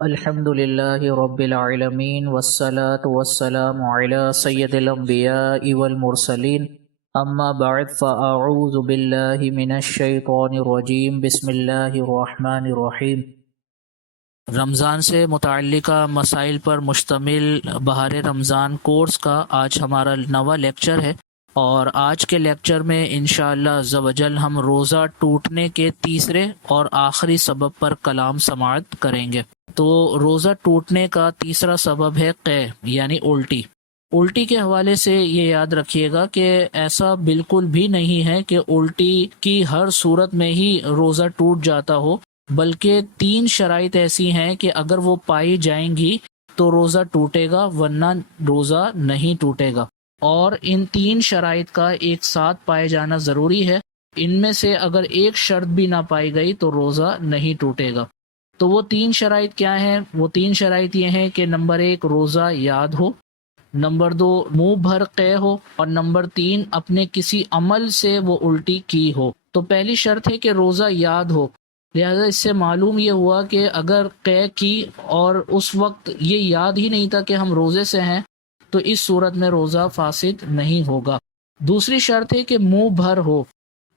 الحمد لله رب العالمين والصلاة والسلام على سيد الأنبياء والمرسلين أما بعد فأعوذ بالله من الشيطان الرجيم بسم الله الرحمن الرحيم۔ رمضان سے متعلقہ مسائل پر مشتمل بہار رمضان کورس کا آج ہمارا نواں لیکچر ہے، اور آج کے لیکچر میں انشاءاللہ عز و جل ہم روزہ ٹوٹنے کے تیسرے اور آخری سبب پر کلام سماعت کریں گے۔ تو روزہ ٹوٹنے کا تیسرا سبب ہے قے، یعنی الٹی۔ الٹی کے حوالے سے یہ یاد رکھیے گا کہ ایسا بالکل بھی نہیں ہے کہ الٹی کی ہر صورت میں ہی روزہ ٹوٹ جاتا ہو، بلکہ 3 شرائط ایسی ہیں کہ اگر وہ پائی جائیں گی تو روزہ ٹوٹے گا، ورنہ روزہ نہیں ٹوٹے گا، اور ان 3 شرائط کا ایک ساتھ پائے جانا ضروری ہے۔ ان میں سے اگر ایک شرط بھی نہ پائی گئی تو روزہ نہیں ٹوٹے گا۔ تو وہ 3 شرائط کیا ہیں؟ وہ 3 شرائط یہ ہیں کہ نمبر 1 روزہ یاد ہو، نمبر 2 منہ بھر قے ہو، اور نمبر 3 اپنے کسی عمل سے وہ الٹی کی ہو۔ تو پہلی شرط ہے کہ روزہ یاد ہو، لہذا اس سے معلوم یہ ہوا کہ اگر قے کی اور اس وقت یہ یاد ہی نہیں تھا کہ ہم روزے سے ہیں تو اس صورت میں روزہ فاسد نہیں ہوگا۔ دوسری شرط ہے کہ منہ بھر ہو۔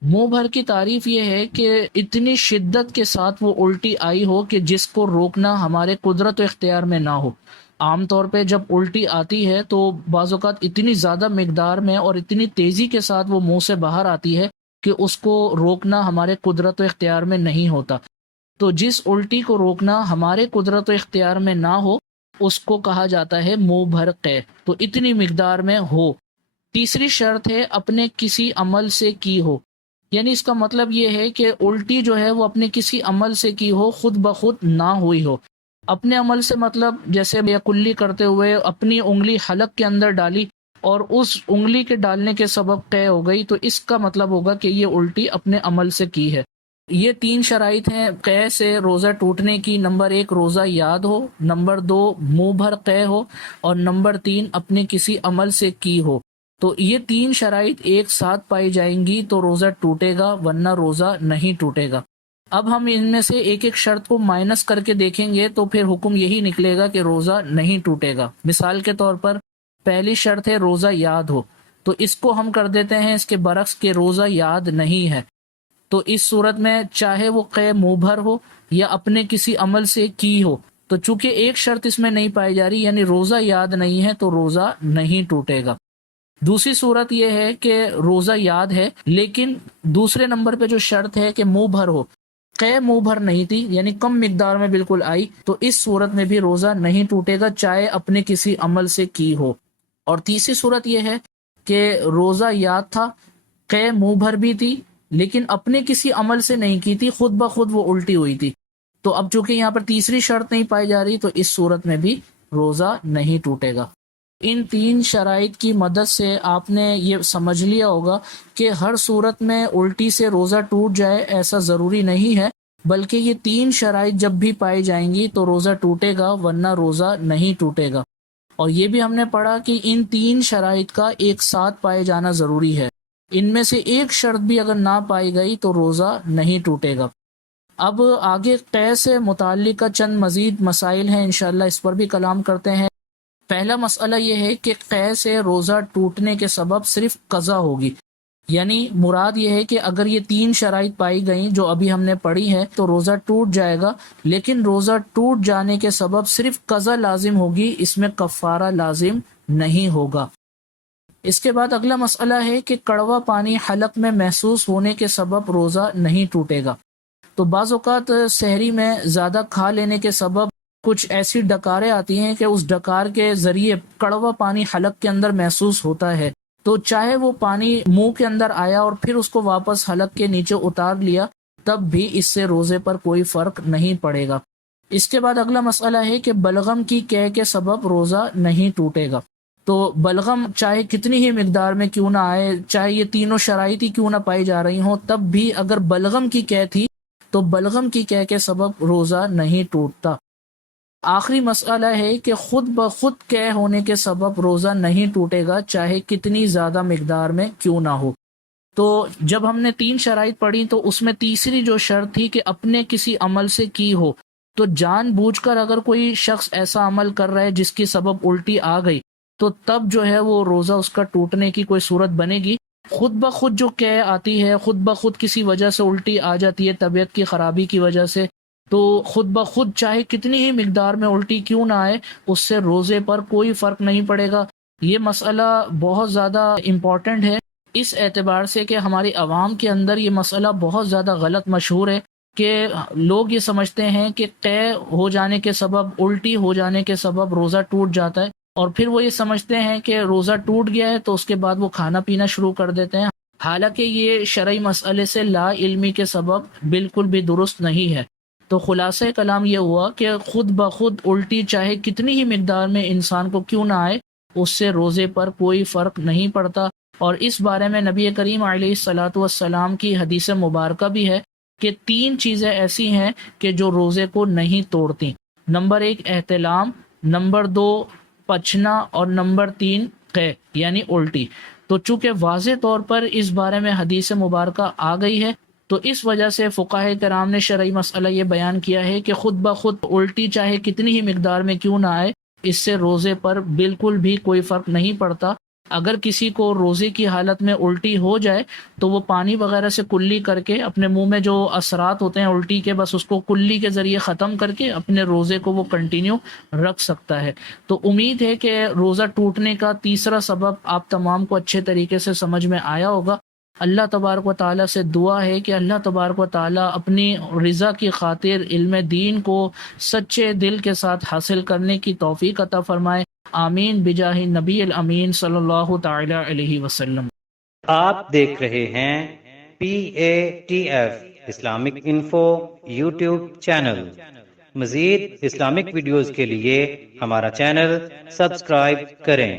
منہ بھر کی تعریف یہ ہے کہ اتنی شدت کے ساتھ وہ الٹی آئی ہو کہ جس کو روکنا ہمارے قدرت و اختیار میں نہ ہو۔ عام طور پہ جب الٹی آتی ہے تو بعض اوقات اتنی زیادہ مقدار میں اور اتنی تیزی کے ساتھ وہ منہ سے باہر آتی ہے کہ اس کو روکنا ہمارے قدرت و اختیار میں نہیں ہوتا۔ تو جس الٹی کو روکنا ہمارے قدرت و اختیار میں نہ ہو اس کو کہا جاتا ہے منہ بھر قے، تو اتنی مقدار میں ہو۔ تیسری شرط ہے اپنے کسی عمل سے کی ہو، یعنی اس کا مطلب یہ ہے کہ الٹی جو ہے وہ اپنے کسی عمل سے کی ہو، خود بخود نہ ہوئی ہو۔ اپنے عمل سے مطلب جیسے کلی کرتے ہوئے اپنی انگلی حلق کے اندر ڈالی اور اس انگلی کے ڈالنے کے سبب قے ہو گئی، تو اس کا مطلب ہوگا کہ یہ الٹی اپنے عمل سے کی ہے۔ یہ 3 شرائط ہیں قے سے روزہ ٹوٹنے کی۔ نمبر 1 روزہ یاد ہو، نمبر 2 منہ بھر قے ہو، اور نمبر 3 اپنے کسی عمل سے کی ہو۔ تو یہ 3 شرائط ایک ساتھ پائی جائیں گی تو روزہ ٹوٹے گا، ورنہ روزہ نہیں ٹوٹے گا۔ اب ہم ان میں سے ایک ایک شرط کو مائنس کر کے دیکھیں گے تو پھر حکم یہی نکلے گا کہ روزہ نہیں ٹوٹے گا۔ مثال کے طور پر پہلی شرط ہے روزہ یاد ہو، تو اس کو ہم کر دیتے ہیں اس کے برعکس کہ روزہ یاد نہیں ہے۔ تو اس صورت میں چاہے وہ قے منہ بھر ہو یا اپنے کسی عمل سے کی ہو، تو چونکہ ایک شرط اس میں نہیں پائی جا رہی، یعنی روزہ یاد نہیں ہے، تو روزہ نہیں ٹوٹے گا۔ دوسری صورت یہ ہے کہ روزہ یاد ہے لیکن دوسرے نمبر پہ جو شرط ہے کہ منہ بھر ہو، قے منہ بھر نہیں تھی، یعنی کم مقدار میں بالکل آئی، تو اس صورت میں بھی روزہ نہیں ٹوٹے گا چاہے اپنے کسی عمل سے کی ہو۔ اور تیسری صورت یہ ہے کہ روزہ یاد تھا، قے منہ بھر بھی تھی، لیکن اپنے کسی عمل سے نہیں کی تھی، خود بخود وہ الٹی ہوئی تھی۔ تو اب چونکہ یہاں پر تیسری شرط نہیں پائی جا رہی تو اس صورت میں بھی روزہ نہیں ٹوٹے گا۔ ان 3 شرائط کی مدد سے آپ نے یہ سمجھ لیا ہوگا کہ ہر صورت میں الٹی سے روزہ ٹوٹ جائے ایسا ضروری نہیں ہے، بلکہ یہ 3 شرائط جب بھی پائی جائیں گی تو روزہ ٹوٹے گا، ورنہ روزہ نہیں ٹوٹے گا۔ اور یہ بھی ہم نے پڑھا کہ ان 3 شرائط کا ایک ساتھ پائے جانا ضروری ہے، ان میں سے ایک شرط بھی اگر نہ پائی گئی تو روزہ نہیں ٹوٹے گا۔ اب آگے قے سے متعلق چند مزید مسائل ہیں، انشاءاللہ اس پر بھی کلام کرتے ہیں۔ پہلا مسئلہ یہ ہے کہ قے سے روزہ ٹوٹنے کے سبب صرف قضا ہوگی، یعنی مراد یہ ہے کہ اگر یہ 3 شرائط پائی گئیں جو ابھی ہم نے پڑھی ہے تو روزہ ٹوٹ جائے گا، لیکن روزہ ٹوٹ جانے کے سبب صرف قضا لازم ہوگی، اس میں کفارہ لازم نہیں ہوگا۔ اس کے بعد اگلا مسئلہ ہے کہ کڑوا پانی حلق میں محسوس ہونے کے سبب روزہ نہیں ٹوٹے گا۔ تو بعض اوقات سحری میں زیادہ کھا لینے کے سبب کچھ ایسی ڈکاریں آتی ہیں کہ اس ڈکار کے ذریعے کڑوا پانی حلق کے اندر محسوس ہوتا ہے، تو چاہے وہ پانی منہ کے اندر آیا اور پھر اس کو واپس حلق کے نیچے اتار لیا، تب بھی اس سے روزے پر کوئی فرق نہیں پڑے گا۔ اس کے بعد اگلا مسئلہ ہے کہ بلغم کی قے کے سبب روزہ نہیں ٹوٹے گا۔ تو بلغم چاہے کتنی ہی مقدار میں کیوں نہ آئے، چاہے یہ 3 شرائط ہی کیوں نہ پائی جا رہی ہوں، تب بھی اگر بلغم کی قے تھی تو بلغم کی قے کے سبب روزہ نہیں ٹوٹتا۔ آخری مسئلہ ہے کہ خود بخود قے ہونے کے سبب روزہ نہیں ٹوٹے گا، چاہے کتنی زیادہ مقدار میں کیوں نہ ہو۔ تو جب ہم نے 3 شرائط پڑھی تو اس میں تیسری جو شرط تھی کہ اپنے کسی عمل سے کی ہو، تو جان بوجھ کر اگر کوئی شخص ایسا عمل کر رہا ہے جس کی سبب الٹی آ گئی تو تب جو ہے وہ روزہ اس کا ٹوٹنے کی کوئی صورت بنے گی۔ خود بخود جو قے آتی ہے، خود بخود کسی وجہ سے الٹی آ جاتی ہے طبیعت کی خرابی کی وجہ سے، تو خود بخود چاہے کتنی ہی مقدار میں الٹی کیوں نہ آئے اس سے روزے پر کوئی فرق نہیں پڑے گا۔ یہ مسئلہ بہت زیادہ امپورٹنٹ ہے اس اعتبار سے کہ ہماری عوام کے اندر یہ مسئلہ بہت زیادہ غلط مشہور ہے کہ لوگ یہ سمجھتے ہیں کہ قے ہو جانے کے سبب، الٹی ہو جانے کے سبب روزہ ٹوٹ جاتا ہے، اور پھر وہ یہ سمجھتے ہیں کہ روزہ ٹوٹ گیا ہے تو اس کے بعد وہ کھانا پینا شروع کر دیتے ہیں، حالانکہ یہ شرعی مسئلے سے لا علمی کے سبب بالکل بھی درست نہیں ہے۔ تو خلاصہ کلام یہ ہوا کہ خود بخود الٹی چاہے کتنی ہی مقدار میں انسان کو کیوں نہ آئے اس سے روزے پر کوئی فرق نہیں پڑتا، اور اس بارے میں نبی کریم علیہ الصلاۃ والسلام کی حدیث مبارکہ بھی ہے کہ 3 چیزیں ایسی ہیں کہ جو روزے کو نہیں توڑتی۔ نمبر 1 احتلام، نمبر 2 پچنا، اور نمبر 3 قے یعنی الٹی۔ تو چونکہ واضح طور پر اس بارے میں حدیث مبارکہ آ گئی ہے تو اس وجہ سے فقہاء کرام نے شرعی مسئلہ یہ بیان کیا ہے کہ خود بخود الٹی چاہے کتنی ہی مقدار میں کیوں نہ آئے اس سے روزے پر بالکل بھی کوئی فرق نہیں پڑتا۔ اگر کسی کو روزے کی حالت میں الٹی ہو جائے تو وہ پانی وغیرہ سے کلی کر کے اپنے منہ میں جو اثرات ہوتے ہیں الٹی کے بس اس کو کلی کے ذریعے ختم کر کے اپنے روزے کو وہ کنٹینیو رکھ سکتا ہے۔ تو امید ہے کہ روزہ ٹوٹنے کا تیسرا سبب آپ تمام کو اچھے طریقے سے سمجھ میں آیا ہوگا۔ اللہ تبارک و تعالیٰ سے دعا ہے کہ اللہ تبارک و تعالیٰ اپنی رضا کی خاطر علم دین کو سچے دل کے ساتھ حاصل کرنے کی توفیق عطا فرمائے، آمین بجاہ نبی الامین صلی اللہ تعالی علیہ وسلم۔ آپ دیکھ رہے ہیں PATF Islamic info YouTube channel. مزید اسلامک ویڈیوز کے لیے ہمارا چینل سبسکرائب کریں۔